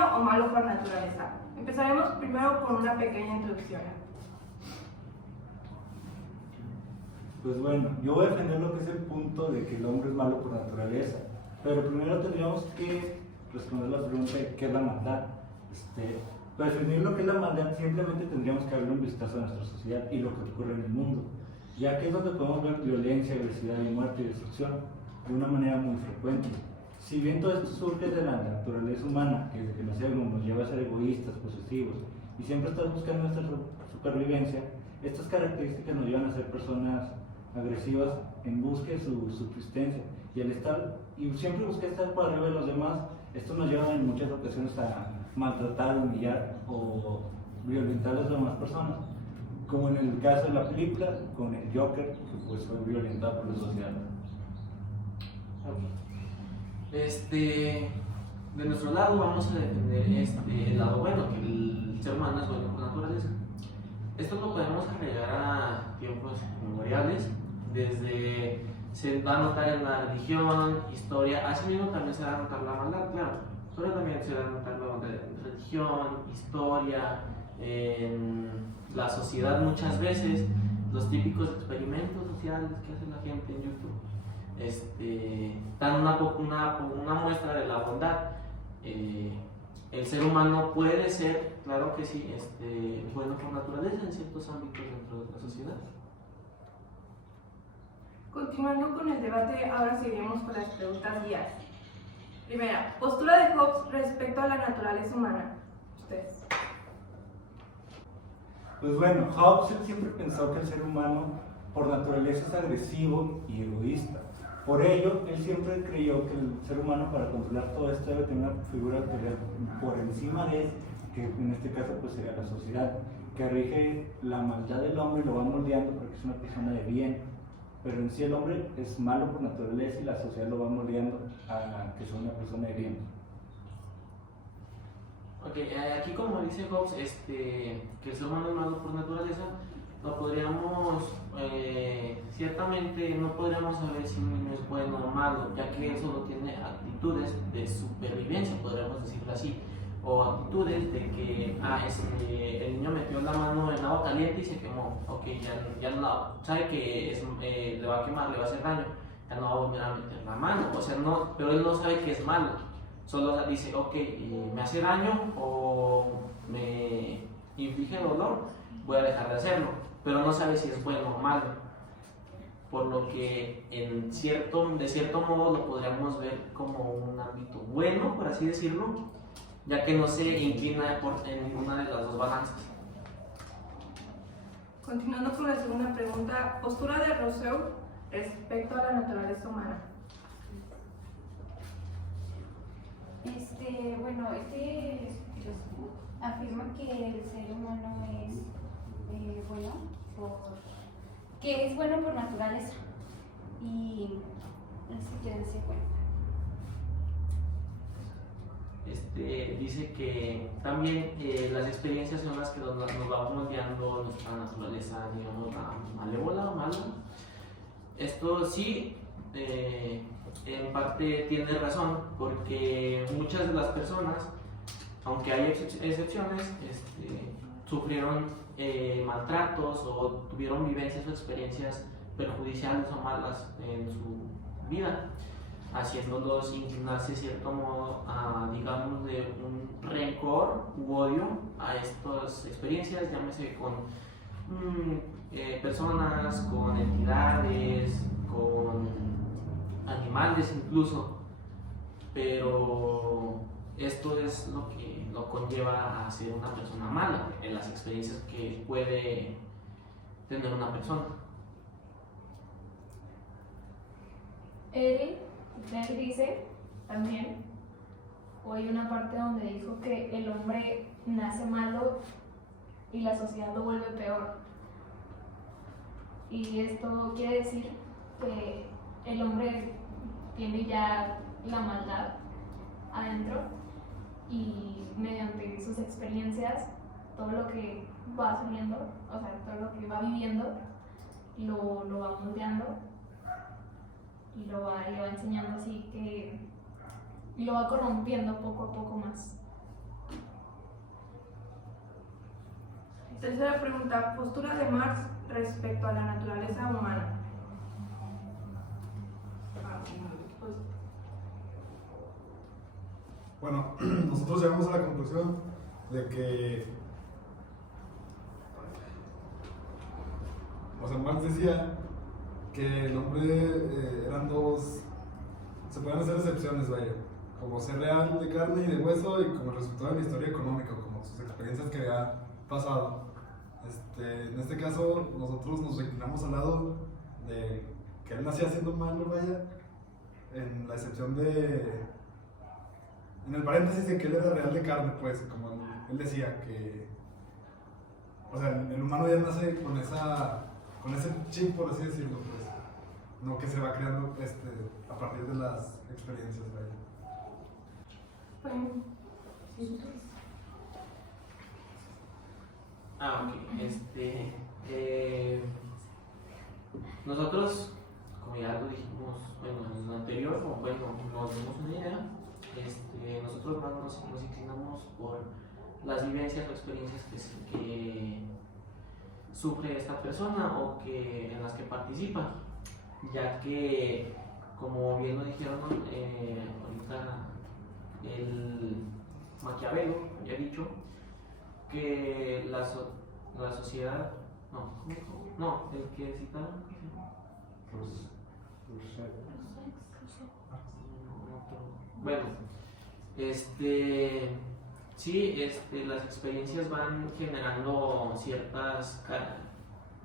bueno o malo por naturaleza. Empezaremos primero con una pequeña introducción. Pues bueno, yo voy a defender lo que es el punto de que el hombre es malo por naturaleza, pero primero tendríamos que responder la pregunta de qué es la maldad. Para definir lo que es la maldad, simplemente tendríamos que darle un vistazo a nuestra sociedad y lo que ocurre en el mundo, ya que es donde podemos ver violencia, agresividad y muerte y destrucción de una manera muy frecuente. Si bien todo esto surge de la naturaleza humana, que desde que nacemos nos lleva a ser egoístas, posesivos y siempre estar buscando nuestra supervivencia, estas características nos llevan a ser personas agresivas en busca de su subsistencia y siempre buscar estar por arriba de los demás. Esto nos lleva en muchas ocasiones a maltratar, humillar o violentar a las demás personas, como en el caso de la película con el Joker, que pues fue violentado por la sociedad. De nuestro lado vamos a defender el lado bueno, que el ser humano es bueno por naturaleza. Esto lo podemos arraigar a tiempos memoriales, desde se va a notar en la religión, historia, así mismo también se va a notar la maldad, claro, pero también se va a notar la religión, historia, en la sociedad muchas veces, los típicos experimentos sociales que hace la gente en YouTube. Dan una muestra de la bondad. El ser humano puede ser, claro que sí, bueno por naturaleza en ciertos ámbitos dentro de la sociedad. Continuando con el debate, ahora seguiremos con las preguntas guías. Primera, postura de Hobbes respecto a la naturaleza humana. Ustedes. Pues bueno, Hobbes siempre pensó que el ser humano por naturaleza es agresivo y egoísta. Por ello, él siempre creyó que el ser humano, para controlar todo esto, debe tener una figura autoridad por encima de él, que en este caso pues sería la sociedad, que rige la maldad del hombre y lo va moldeando porque es una persona de bien. Pero en sí el hombre es malo por naturaleza y la sociedad lo va moldeando a que sea una persona de bien. Ok, aquí como dice Hobbes, que el ser humano es malo por naturaleza, lo podríamos, ciertamente no podríamos saber si un niño es bueno o malo, ya que él solo tiene actitudes de supervivencia, podríamos decirlo así, o actitudes de que el niño metió la mano en agua caliente y se quemó, ok, ya no, sabe que le va a quemar, le va a hacer daño, ya no va a volver a meter la mano, o sea, no, pero él no sabe que es malo, solo dice, ok, me hace daño o me inflige dolor, voy a dejar de hacerlo, pero no sabe si es bueno o malo, por lo que de cierto modo lo podríamos ver como un ámbito bueno, por así decirlo, ya que no se inclina en ninguna de las dos balanzas. Continuando con la segunda pregunta, postura de Rousseau respecto a la naturaleza humana. Afirma que el ser humano es que es bueno por naturaleza y así que se cuenta. Dice que también las experiencias son las que nos van moldeando nuestra naturaleza, digamos, malévola o mala. Esto sí, en parte tiene razón, porque muchas de las personas, aunque hay excepciones, sufrieron maltratos o tuvieron vivencias o experiencias perjudiciales o malas en su vida, haciéndolos inclinarse de cierto modo a, digamos, de un rencor u odio a estas experiencias, llámese con personas, con entidades, con animales incluso, pero esto es lo que lo conlleva a ser una persona mala en las experiencias que puede tener una persona. Él dice también, o hay una parte donde dijo que el hombre nace malo y la sociedad lo vuelve peor. Y esto quiere decir que el hombre tiene ya la maldad adentro y mediante sus experiencias, todo lo que va saliendo, o sea, todo lo que va viviendo, lo va moldeando y le va enseñando así que y lo va corrompiendo poco a poco más. Tercera pregunta, postura de Marx respecto a la naturaleza humana. Pues, Bueno, nosotros llegamos a la conclusión de que, o sea, Marx decía que el hombre eran dos, se pueden hacer excepciones, vaya, como ser real de carne y de hueso y como resultado de la historia económica, como sus experiencias que había pasado. En este caso, nosotros nos inclinamos al lado de que él nacía siendo malo, vaya, en la excepción de, en el paréntesis de que él era real de carne, pues, como él decía, que, o sea, el humano ya nace con ese chip, por así decirlo, pues, no que se va creando a partir de las experiencias, vaya. bueno, sí. Ok. Nosotros, como ya lo dijimos, bueno, en lo anterior, o bueno, nos dimos una idea, nosotros más nos inclinamos por las vivencias o experiencias que sufre esta persona o en las que participa, ya que, como bien lo dijeron ahorita, el Maquiavelo había dicho que la sociedad, no, el que citaron, bueno, sí, las experiencias van generando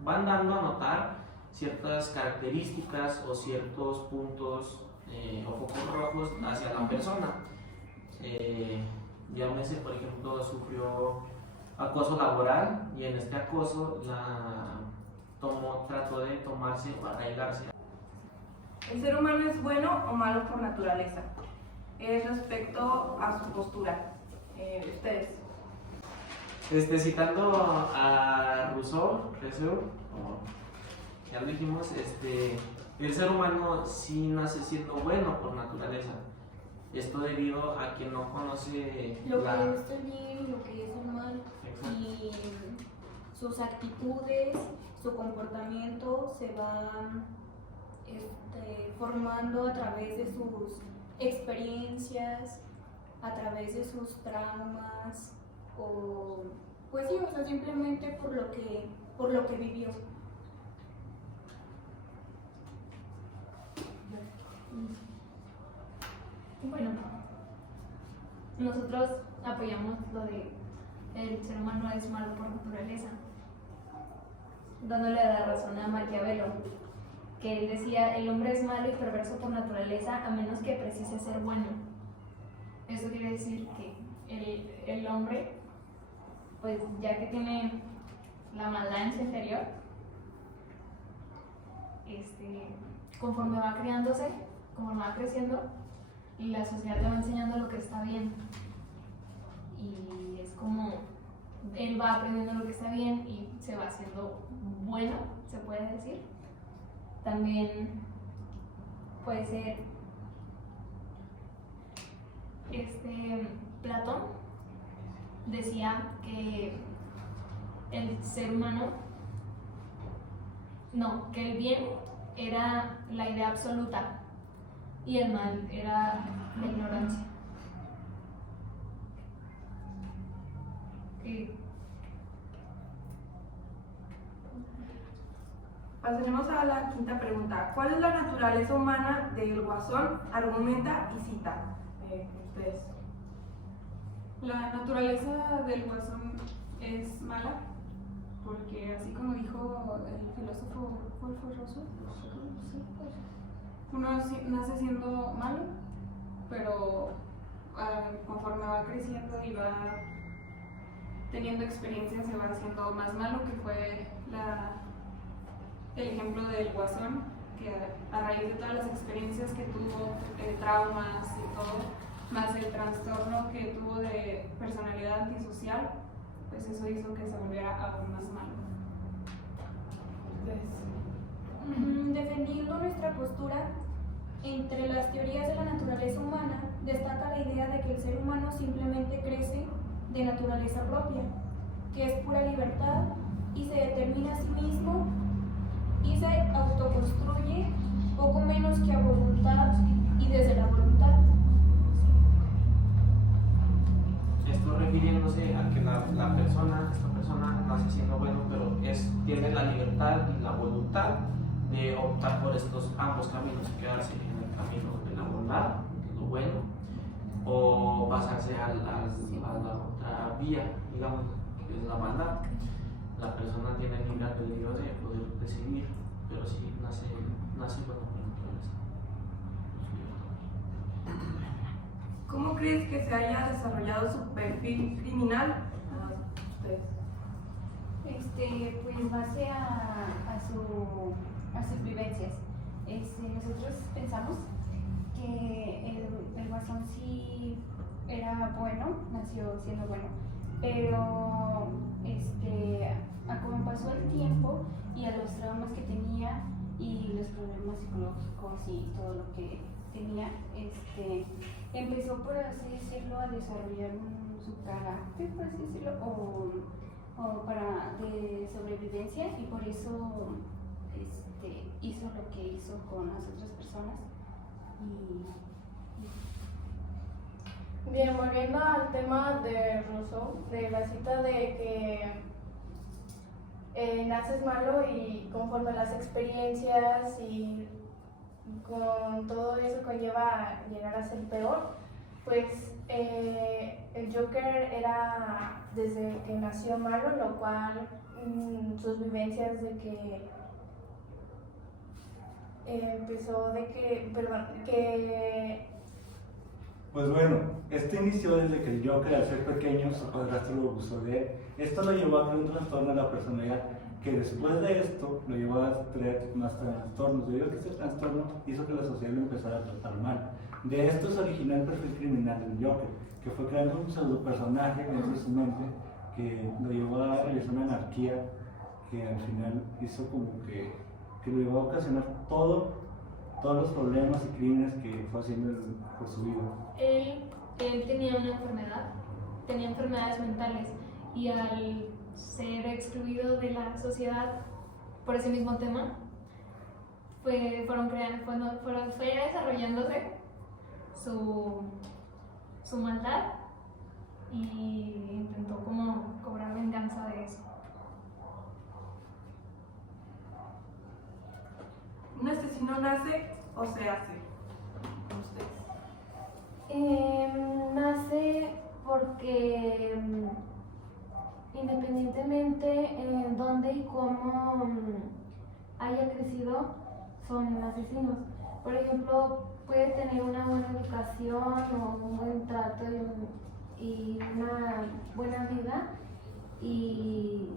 van dando a notar ciertas características o ciertos puntos o focos rojos hacia la persona. Llámese, por ejemplo, sufrió acoso laboral y en este acoso trató de tomarse o arraigarse. ¿El ser humano es bueno o malo por naturaleza? Es respecto a su postura. Ustedes. Citando a Rousseau, ya lo dijimos, el ser humano sí nace siendo bueno por naturaleza. Esto debido a que no conoce Lo que es el bien y lo que es el mal. Exacto. Y sus actitudes, su comportamiento se van formando a través de sus experiencias, a través de sus traumas, o pues sí, o sea, simplemente por lo que vivió. Bueno, nosotros apoyamos lo de el ser humano es malo por naturaleza, dándole la razón a Maquiavelo, que él decía, el hombre es malo y perverso por naturaleza a menos que precise ser bueno. Eso quiere decir que el hombre, pues ya que tiene la maldad en su interior, conforme va criándose, conforme va creciendo, y la sociedad le va enseñando lo que está bien. Y es como él va aprendiendo lo que está bien y se va haciendo bueno, se puede decir. También puede ser Platón decía que el ser humano, que el bien era la idea absoluta y el mal era la ignorancia. Pasaremos a la quinta pregunta. ¿Cuál es la naturaleza humana del Guasón? Argumenta y cita. Ustedes. La naturaleza del Guasón es mala, porque así como dijo el filósofo, ¿cuál fue Rousseau? Uno nace siendo malo, pero conforme va creciendo y va teniendo experiencias se va haciendo más malo, que fue el ejemplo del Guasón, que a raíz de todas las experiencias que tuvo, traumas y todo, más el trastorno que tuvo de personalidad antisocial, pues eso hizo que se volviera aún más malo. Defendiendo nuestra postura, entre las teorías de la naturaleza humana, destaca la idea de que el ser humano simplemente crece de naturaleza propia, que es pura libertad y se determina a sí mismo y se autoconstruye poco menos que a voluntad y desde la voluntad. Esto refiriéndose a que esta persona nace siendo bueno, pero tiene la libertad y la voluntad de optar por estos ambos caminos, quedarse en el camino de la bondad, de lo bueno, o pasarse a la otra vía, digamos, que es la maldad. La persona tiene el libre albedrío de poder decidir, pero sí nace bueno por naturaleza. ¿Cómo crees que se haya desarrollado su perfil criminal? Ustedes. Pues base a sus vivencias. Nosotros pensamos que el Guasón sí era bueno, nació siendo bueno, pero a como pasó el tiempo y a los traumas que tenía y los problemas psicológicos y todo lo que tenía, empezó, por así decirlo, a desarrollar su carácter, por así decirlo, o de sobrevivencia, y por eso hizo lo que hizo con las otras personas. Bien, volviendo al tema de Rousseau, de la cita de que naces malo y conforme las experiencias y con todo eso conlleva a llegar a ser peor, pues el Joker era desde que nació malo, lo cual sus vivencias de que empezó de que Pues bueno, esto inició desde que el Joker, al ser pequeño, su padrastro lo abusó de él. Esto lo llevó a crear un trastorno de la personalidad, que después de esto lo llevó a traer más trastornos. Debido a que este trastorno hizo que la sociedad lo empezara a tratar mal. De esto se originó el perfil criminal del Joker, que fue creando un pseudo personaje dentro de su mente que lo llevó a realizar una anarquía que al final hizo como que lo llevó a ocasionar todos los problemas y crímenes que fue haciendo por su vida. Él tenía una enfermedad, tenía enfermedades mentales, y al ser excluido de la sociedad por ese mismo tema, fue desarrollándose su maldad, y intentó como cobrar venganza de eso. ¿Un asesino nace o se hace? Nace porque independientemente en dónde y cómo haya crecido, son asesinos. Por ejemplo, puede tener una buena educación o un buen trato y una buena vida, y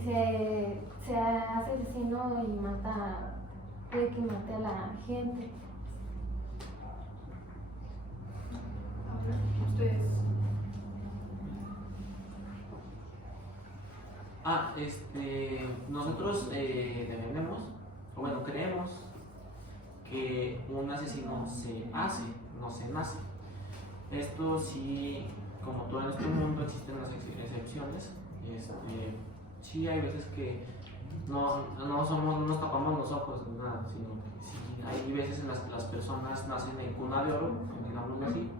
se hace asesino y puede que mate a la gente. Ustedes. Nosotros defendemos, o bueno, creemos que un asesino se hace, no se nace. Esto sí, como todo en este mundo, existen las excepciones. Sí hay veces que no nos tapamos los ojos ni nada, sino que sí hay veces en las que las personas nacen en cuna de oro, digámoslo así,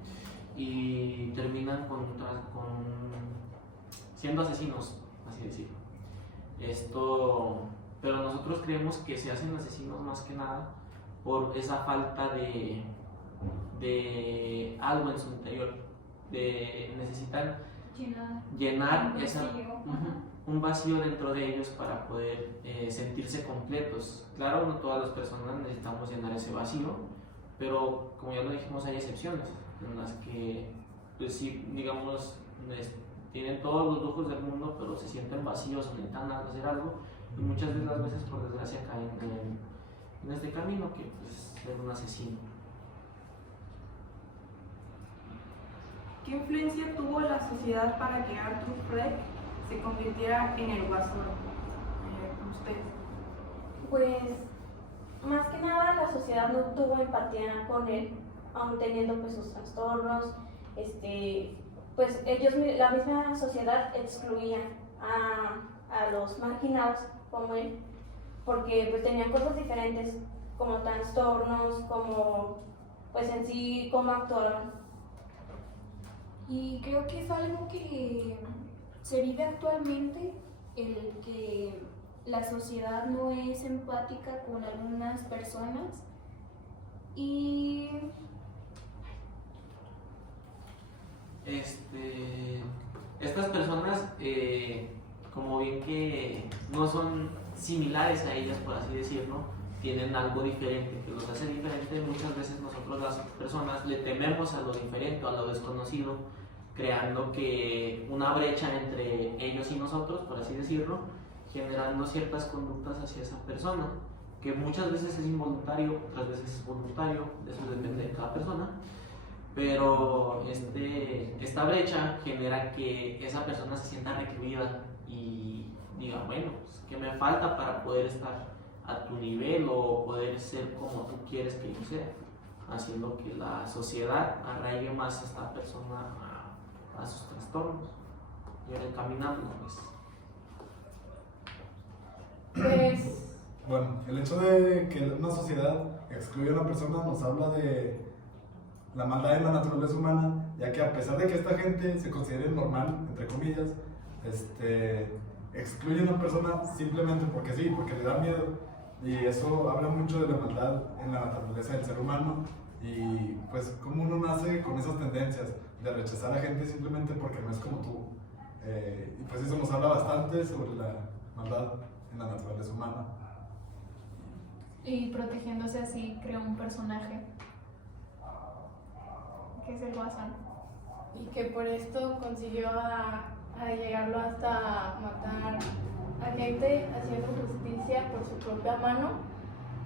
y terminan siendo asesinos, así decirlo. Pero nosotros creemos que se hacen asesinos más que nada por esa falta de algo en su interior, necesitan llenar un vacío dentro de ellos para poder sentirse completos. Claro, no todas las personas necesitamos llenar ese vacío, pero como ya lo dijimos, hay excepciones en las que, pues sí, digamos, tienen todos los lujos del mundo, pero se sienten vacíos, necesitan hacer algo, y muchas de las veces, por desgracia, caen en este camino que pues, es ser un asesino. ¿Qué influencia tuvo la sociedad para que Arthur Fleck se convirtiera en el Guasón? Ustedes. pues más que nada la sociedad no tuvo empatía con él, aun teniendo pues sus trastornos, pues la misma sociedad excluía a los marginados como él, porque pues tenían cosas diferentes, como trastornos, como pues en sí cómo actuaban. Y creo que es algo que se vive actualmente, el que la sociedad no es empática con algunas personas y estas personas, como bien que no son similares a ellas, por así decirlo, tienen algo diferente, que los hace diferentes. Muchas veces nosotros las personas le tememos a lo diferente, a lo desconocido, creando que una brecha entre ellos y nosotros, por así decirlo, generando ciertas conductas hacia esa persona, que muchas veces es involuntario, otras veces es voluntario, eso depende de cada persona. Pero esta brecha genera que esa persona se sienta recluida y diga, bueno, pues, ¿qué me falta para poder estar a tu nivel o poder ser como tú quieres que yo sea? Haciendo que la sociedad arraigue más a esta persona a sus trastornos y ahora encaminando, Pues Bueno, el hecho de que una sociedad excluya a una persona nos habla de la maldad en la naturaleza humana, ya que a pesar de que esta gente se considere normal, entre comillas, excluye a una persona simplemente porque sí, porque le da miedo, y eso habla mucho de la maldad en la naturaleza del ser humano, y pues cómo uno nace con esas tendencias de rechazar a gente simplemente porque no es como tú, y pues eso nos habla bastante sobre la maldad en la naturaleza humana. Y protegiéndose así creó un personaje que es el Guasón. y que por esto consiguió a llegarlo hasta matar a gente haciendo justicia por su propia mano.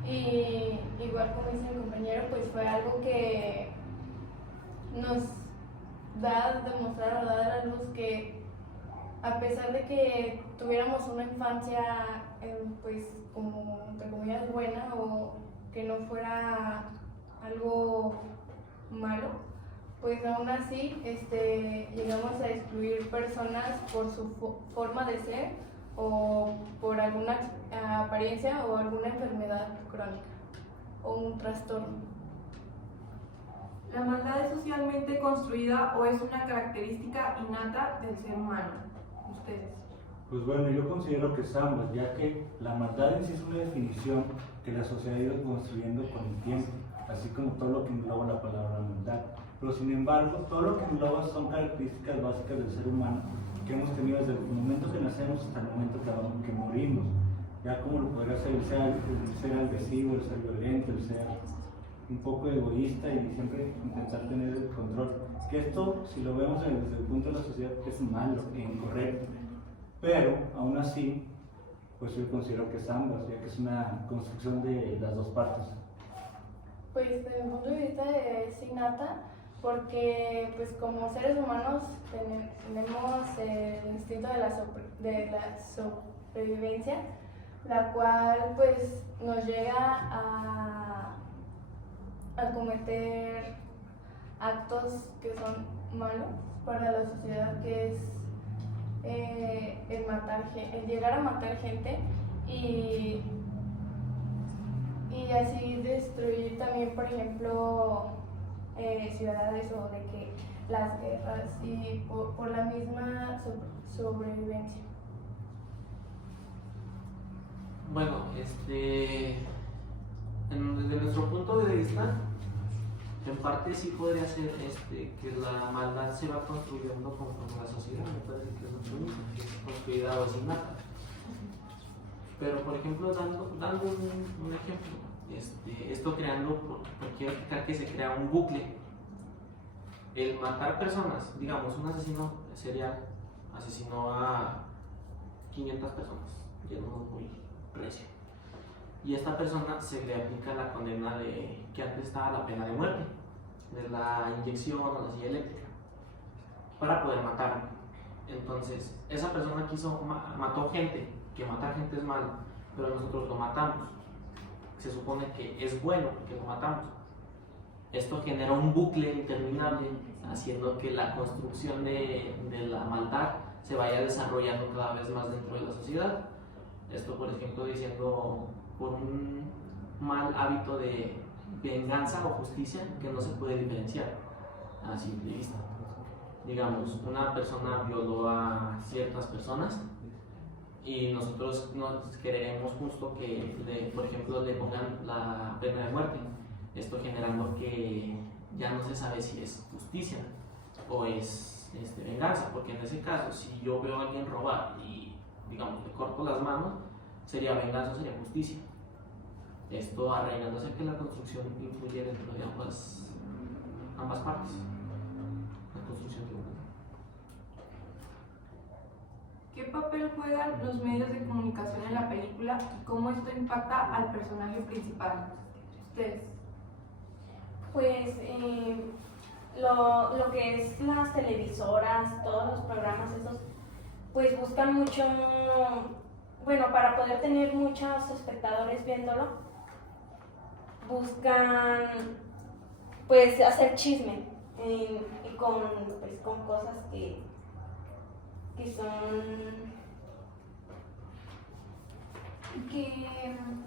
Y igual como dice mi compañero, pues fue algo que nos da a demostrar o da a la luz que a pesar de que tuviéramos una infancia pues como entre comillas buena o que no fuera algo malo, pues aún así llegamos a excluir personas por su forma de ser o por alguna apariencia o alguna enfermedad crónica o un trastorno. ¿La maldad es socialmente construida o es una característica innata del ser humano? Ustedes. Pues bueno, yo considero que es ambas, ya que la maldad en sí es una definición que la sociedad ha ido construyendo con el tiempo, así como todo lo que engloba la palabra maldad. Pero sin embargo, todo lo que engloba son características básicas del ser humano que hemos tenido desde el momento que nacemos hasta el momento que morimos. Ya como lo podría ser el ser agresivo, el ser violento, el ser un poco egoísta y siempre intentar tener el control. Que esto, si lo vemos desde el punto de la sociedad, es malo e incorrecto. Pero, aún así, pues yo considero que es ambas, ya que es una construcción de las dos partes. Pues desde mi punto de vista es innata porque pues como seres humanos tenemos el instinto de la sobrevivencia, la cual pues nos llega a cometer actos que son malos para la sociedad, que es el llegar a matar gente y así destruir también, por ejemplo, ciudades o de que las guerras y por la misma sobrevivencia. Bueno, desde nuestro punto de vista, en parte sí podría ser que la maldad se va construyendo conforme la sociedad, me parece que es lo mismo, que es construida o es innata. Pero por ejemplo, dando un ejemplo, esto creando, quiero explicar que se crea un bucle. El matar personas, digamos, un asesino serial asesinó a 500 personas, yéndonos muy recio. Y a esta persona se le aplica la condena de que antes estaba la pena de muerte, de la inyección o la silla eléctrica, para poder matarlo. Entonces, esa persona mató gente, que matar gente es malo, pero nosotros lo matamos. Se supone que es bueno porque lo matamos. Esto genera un bucle interminable, haciendo que la construcción de la maldad se vaya desarrollando cada vez más dentro de la sociedad. Esto, por ejemplo, diciendo por un mal hábito de venganza o justicia que no se puede diferenciar a simple vista. Digamos, una persona violó a ciertas personas y nosotros nos queremos justo que, por ejemplo, le pongan la pena de muerte. Esto generando que ya no se sabe si es justicia o es venganza, porque en ese caso, si yo veo a alguien robar y, digamos, le corto las manos, sería venganza o sería justicia. Esto arraigándose que la construcción influye dentro de ambas partes. La construcción de una. ¿Qué papel juegan los medios de comunicación en la película y cómo esto impacta al personaje principal? Ustedes. Pues lo que es las televisoras, todos los programas esos, pues buscan mucho, bueno, para poder tener muchos espectadores viéndolo, buscan pues hacer chisme y con cosas que son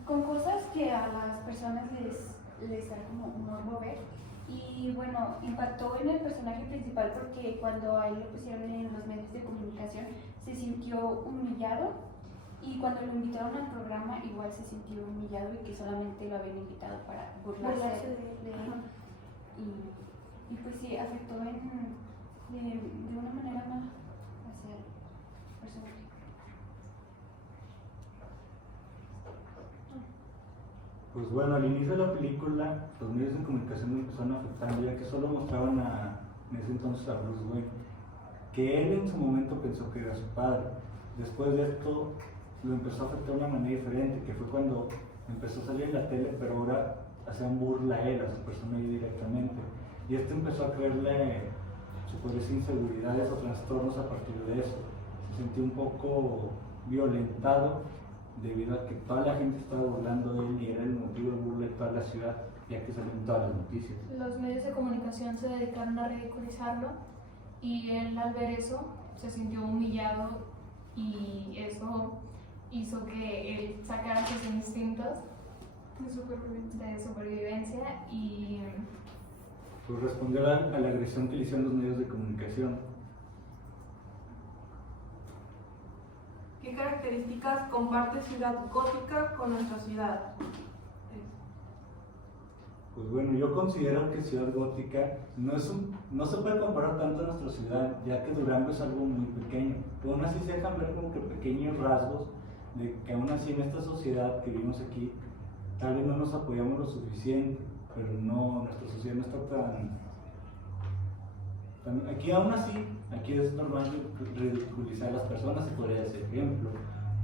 con cosas que a las personas les da como morbo ver. Y bueno, impactó en el personaje principal porque cuando a él lo pusieron en los medios de comunicación se sintió humillado, y cuando lo invitaron al programa igual se sintió humillado y que solamente lo habían invitado para burlarse de él. Y pues sí, afectó de una manera más hacia el personaje. Pues bueno, al inicio de la película, los medios de comunicación empezaron afectando, ya que solo mostraban en ese entonces a Bruce Wayne, que él en su momento pensó que era su padre. Después de esto, lo empezó a afectar de una manera diferente, que fue cuando empezó a salir en la tele, pero ahora hacían burla a él, a su persona ahí directamente. Y esto empezó a creerle, se puede decir, inseguridades o trastornos a partir de eso. Se sintió un poco violentado debido a que toda la gente estaba burlando de él y era el motivo de burla de toda la ciudad, ya que salió en todas las noticias. Los medios de comunicación se dedicaron a ridiculizarlo y él, al ver eso, se sintió humillado, y eso hizo que él sacara sus instintos de supervivencia y Pues respondió a la agresión que le hicieron los medios de comunicación. ¿Qué características comparte Ciudad Gótica con nuestra ciudad? Pues bueno, yo considero que Ciudad Gótica no se puede comparar tanto a nuestra ciudad, ya que Durango es algo muy pequeño, pero aún así se dejan ver como que pequeños rasgos de que aún así en esta sociedad que vivimos aquí, tal vez no nos apoyamos lo suficiente, pero no, nuestra sociedad no está tan aquí aún así, aquí es normal ridiculizar a las personas, se podría decir, ejemplo,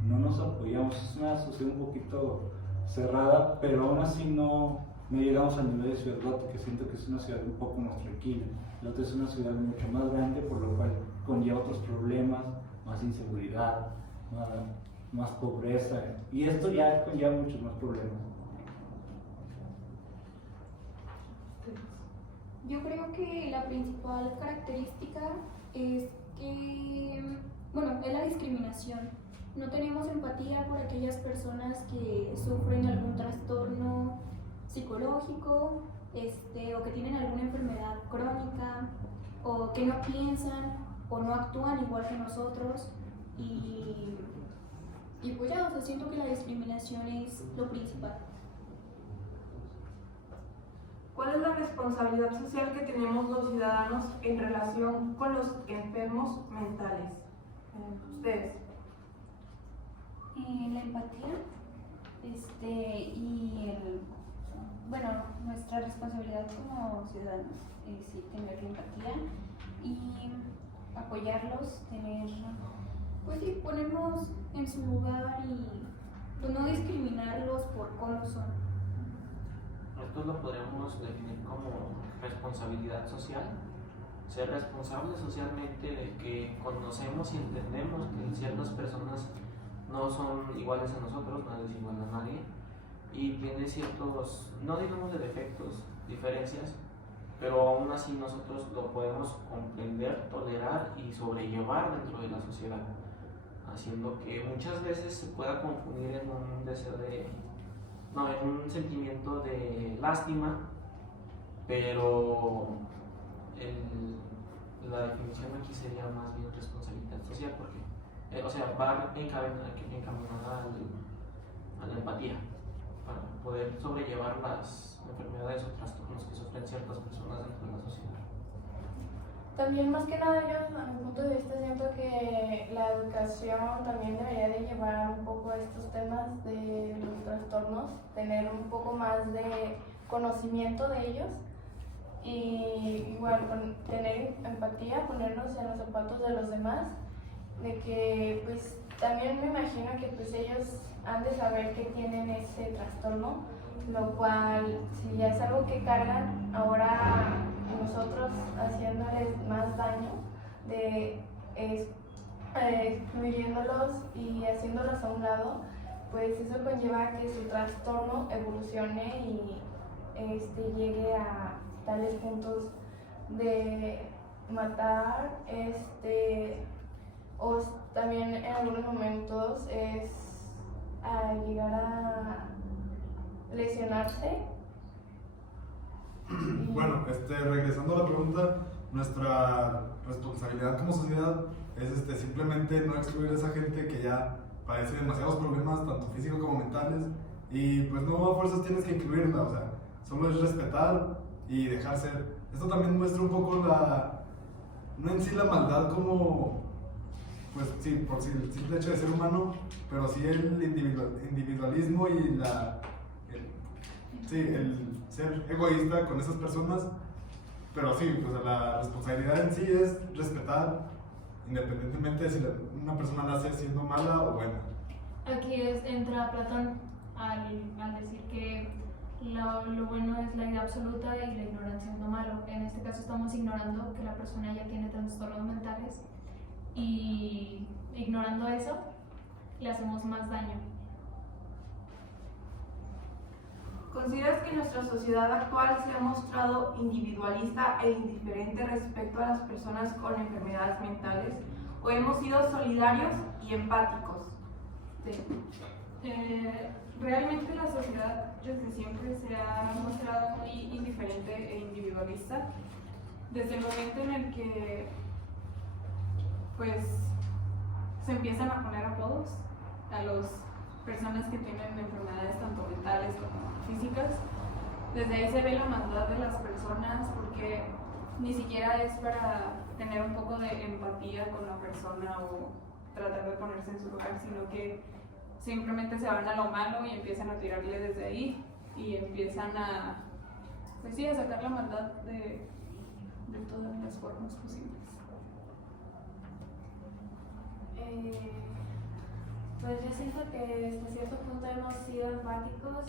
no nos apoyamos, es una sociedad un poquito cerrada, pero aún así no llegamos al nivel de Ciudad Gótica, siento que es una ciudad un poco más tranquila. La otra es una ciudad mucho más grande, por lo cual conlleva otros problemas, más inseguridad, más pobreza, y esto ya conlleva muchos más problemas. Yo creo que la principal característica es que, bueno, es la discriminación. No tenemos empatía por aquellas personas que sufren algún trastorno psicológico, o que tienen alguna enfermedad crónica, o que no piensan o no actúan igual que nosotros, y pues ya, o sea, siento que la discriminación es lo principal. ¿Cuál es la responsabilidad social que tenemos los ciudadanos en relación con los enfermos mentales? Ustedes. La empatía, bueno, nuestra responsabilidad como ciudadanos es sí, tener la empatía y apoyarlos, Pues sí, ponernos en su lugar y pues no discriminarlos por cómo son. Esto lo podríamos definir como responsabilidad social. Ser responsable socialmente de que conocemos y entendemos que ciertas personas no son iguales a nosotros, no es igual a nadie, y tiene ciertos, no digamos de defectos, diferencias, pero aún así nosotros lo podemos comprender, tolerar y sobrellevar dentro de la sociedad, haciendo que muchas veces se pueda confundir en un deseo en un sentimiento de lástima, pero la definición aquí sería más bien responsabilidad social, porque va encaminada a la empatía, para poder sobrellevar las enfermedades o trastornos que sufren ciertas personas dentro de la sociedad. También más que nada yo, a mi punto de vista, siento que la educación también debería de llevar un poco estos temas de los trastornos, tener un poco más de conocimiento de ellos y igual tener empatía, ponernos en los zapatos de los demás, de que pues también me imagino que pues ellos han de saber que tienen ese trastorno, lo cual si ya es algo que cargan, ahora nosotros haciéndoles más daño, de excluyéndolos y haciéndolos a un lado, pues eso conlleva que su trastorno evolucione y llegue a tales puntos de matar, o también en algunos momentos es a llegar a lesionarse. Bueno, regresando a la pregunta, nuestra responsabilidad como sociedad es simplemente no excluir a esa gente que ya padece demasiados problemas, tanto físicos como mentales, y pues no a fuerzas tienes que incluirla, o sea, solo es respetar y dejar ser. Esto también muestra un poco no en sí la maldad como, pues sí, por sí, el simple hecho de ser humano, pero sí el individualismo y el ser egoísta con esas personas, pero sí, pues la responsabilidad en sí es respetar, independientemente de si una persona nace siendo mala o buena. Aquí entra Platón al decir que lo bueno es la idea absoluta y la ignorancia es lo malo. En este caso estamos ignorando que la persona ya tiene trastornos mentales y ignorando eso le hacemos más daño. ¿Consideras que nuestra sociedad actual se ha mostrado individualista e indiferente respecto a las personas con enfermedades mentales? ¿O hemos sido solidarios y empáticos? Sí. Realmente la sociedad desde siempre se ha mostrado muy indiferente e individualista. Desde el momento en el que pues se empiezan a poner apodos a las personas que tienen enfermedades tanto mentales como físicas, desde ahí se ve la maldad de las personas, porque ni siquiera es para tener un poco de empatía con la persona o tratar de ponerse en su lugar, sino que simplemente se van a lo malo y empiezan a tirarle desde ahí y empiezan a, pues sí, a sacar la maldad de todas las formas posibles. Pues yo siento que hasta cierto punto hemos sido empáticos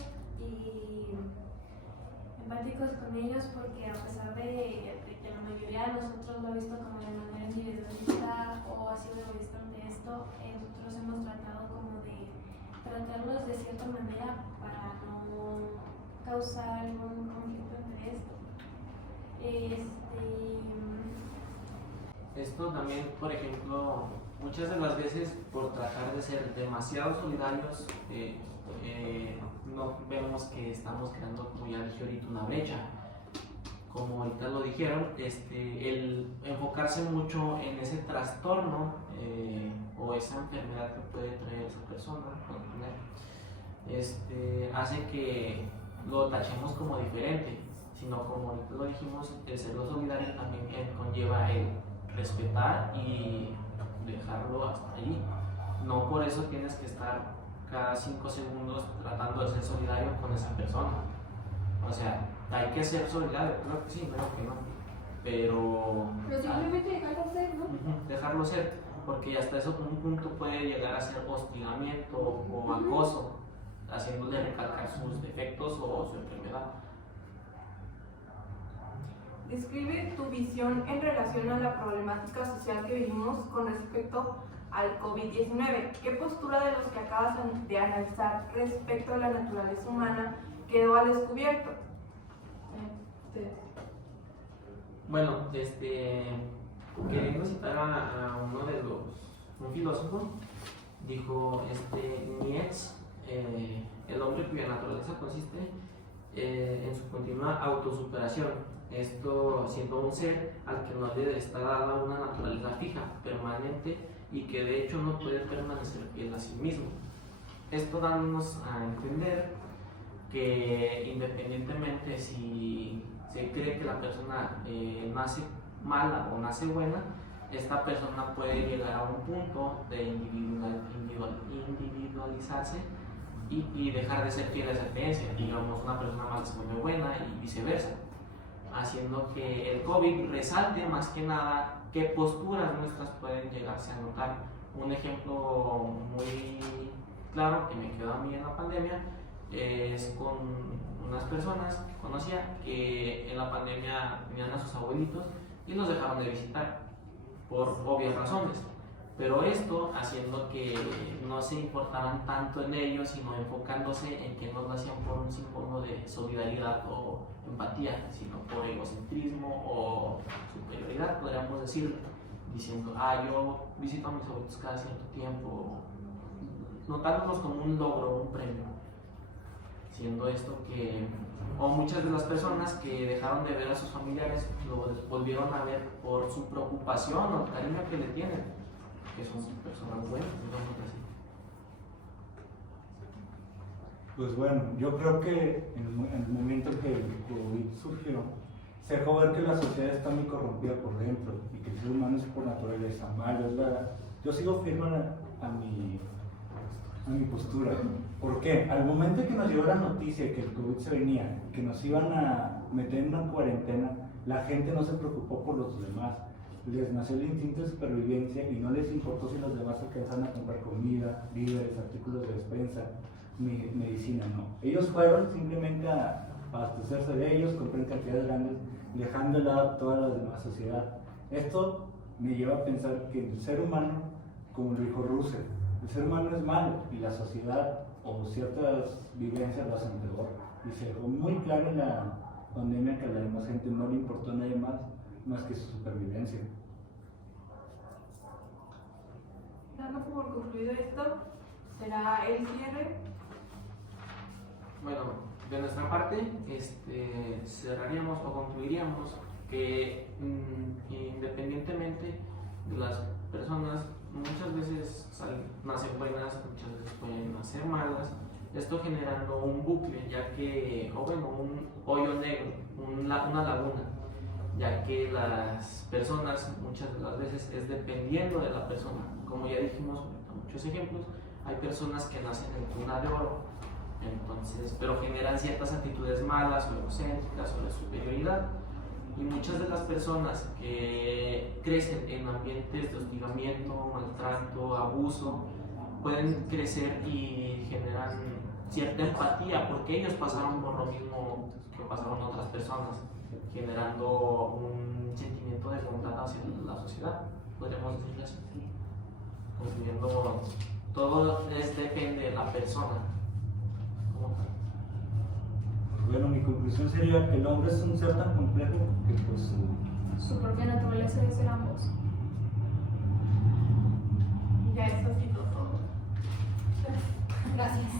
con ellos, porque a pesar de que la mayoría de nosotros lo ha visto como de manera individualista o ha sido egoísta ante esto, nosotros hemos tratado como de tratarlos de cierta manera para no causar algún conflicto entre esto. Esto también, por ejemplo, muchas de las veces por tratar de ser demasiado solidarios, no vemos que estamos creando, como ya dije ahorita, una brecha. Como ahorita lo dijeron, el enfocarse mucho en ese trastorno o esa enfermedad que puede traer esa persona, hace que lo tachemos como diferente, sino como ahorita lo dijimos, el ser solidario también conlleva el respetar y dejarlo hasta allí. No por eso tienes que estar cada 5 segundos tratando de ser solidario con esa persona. O sea, hay que ser solidario, creo que sí, creo que no. Pero simplemente dejarlo ser, ¿no? Dejarlo ser, porque hasta eso un punto puede llegar a ser hostigamiento o acoso, haciéndole recalcar sus defectos o su enfermedad. Describe tu visión en relación a la problemática social que vivimos con respecto al COVID-19. ¿Qué postura de los que acabas de analizar respecto a la naturaleza humana quedó al descubierto? Bueno, queriendo citar a uno de un filósofo, dijo Nietzsche, el hombre cuya naturaleza consiste en su continua autosuperación, esto siendo un ser al que no le está dada una naturaleza fija, permanente y que de hecho no puede permanecer fiel a sí mismo. Esto dándonos a entender que independientemente si se cree que la persona nace mala o nace buena, esta persona puede llegar a un punto de individualizarse y dejar de ser fiel a esa creencia. Digamos, una persona mala se vuelve buena y viceversa, haciendo que el COVID resalte más que nada qué posturas nuestras pueden llegarse a notar. Un ejemplo muy claro que me quedó a mí en la pandemia es con unas personas que conocía que en la pandemia tenían a sus abuelitos y los dejaron de visitar por obvias razones, pero esto haciendo que no se importaran tanto en ellos, sino enfocándose en que no lo hacían por un símbolo de solidaridad o empatía, sino por egocentrismo o superioridad, podríamos decir, diciendo, yo visito a mis abuelitos cada cierto tiempo, notándolos como un logro, un premio, siendo esto que, o muchas de las personas que dejaron de ver a sus familiares lo volvieron a ver por su preocupación o el cariño que le tienen, que son personas buenas, digamos así. Pues bueno, yo creo que en el momento en que el COVID surgió, se dejó ver que la sociedad está muy corrompida por dentro y que el ser humano es por naturaleza malo. Yo sigo firme a mi postura. ¿Por qué? Al momento que nos llegó la noticia de que el COVID se venía, que nos iban a meter en una cuarentena, la gente no se preocupó por los demás. Les nació el instinto de supervivencia y no les importó si los demás alcanzaban a comprar comida, víveres, artículos de despensa, medicina, no. Ellos fueron simplemente a abastecerse de ellos, comprar en cantidades grandes, dejando de lado a toda la demás sociedad. Esto me lleva a pensar que el ser humano, como lo dijo Russell, el ser humano es malo y la sociedad o ciertas vivencias lo hacen peor. Y se dejó muy claro en la pandemia que a la demás gente no le importó a nadie más que su supervivencia. Dando por concluido esto, será el cierre. Bueno, de nuestra parte, cerraríamos o concluiríamos que independientemente de las personas, muchas veces nacen buenas, muchas veces pueden nacer malas, esto generando un bucle, ya que, un hoyo negro, una laguna, ya que las personas muchas de las veces es dependiendo de la persona. Como ya dijimos, muchos ejemplos, hay personas que nacen en cuna de oro, entonces, pero generan ciertas actitudes malas o egocéntricas o de superioridad, y muchas de las personas que crecen en ambientes de hostigamiento, maltrato, abuso, pueden crecer y generan cierta empatía porque ellos pasaron por lo mismo que pasaron otras personas, generando un sentimiento de bondad hacia la sociedad, podríamos decirlo así. Concluyendo, todo depende de la persona. Bueno, mi conclusión sería que el hombre es un ser tan complejo que pues Su propia naturaleza es ser ambos. Ya eso ha sido todo. Gracias.